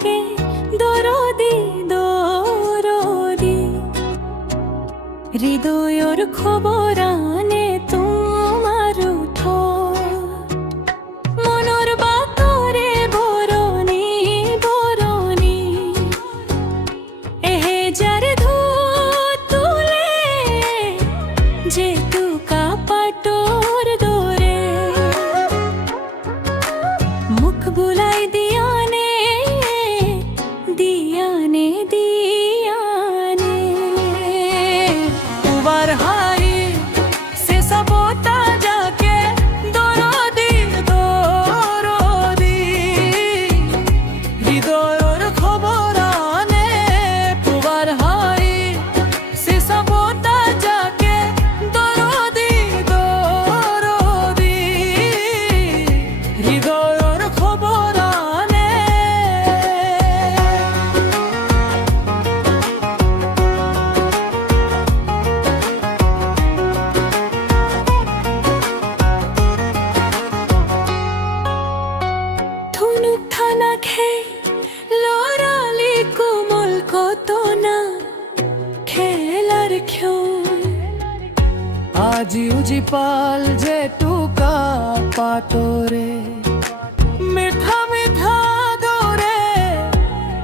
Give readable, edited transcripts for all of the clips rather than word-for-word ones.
ডাকে দরদি দরদি, হৃদয়ের খবর আনে তোমার ঠোঁট, মনের বাতরে বরণি বরণি, এহে যার ধূপ তুলে যে টুকা পাটোর দোরে, মুখ বুলাই দিয়ানে দিয়ানে দিয়ানে, উবার হাই সে সবতা যাকে দরদি দরদি, হৃদয়ের খবর আনে উবার হাই সে সবতা যাকে দরদি দরদি, হৃদয়ের খবর আনে। ধনুক থানা খেয়ে লড়ালি কোমল কত না খেলার খেল, আজি উজি পাল যে টুকা পাটরে, মিঠা মিঠা দরে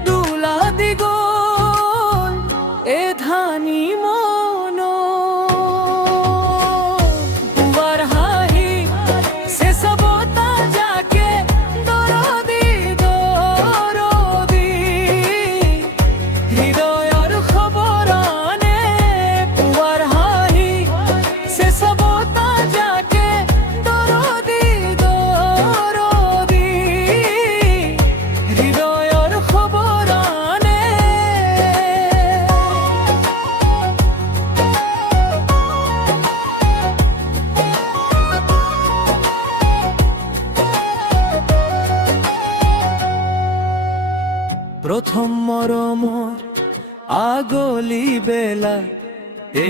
দুলা দিগল এ ধানি মন, উবার হাহি সে সবতা যাকে দরদি দরদি, হৃদয়ের খবর আনে উবার হাহি সে সবতা যাকে দরদি দরদি, হৃদয়ের খবর আনে। প্রথম মরমর আগলি বেলা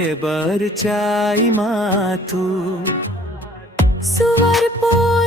এবার চাই মাথু, সুয়ার পর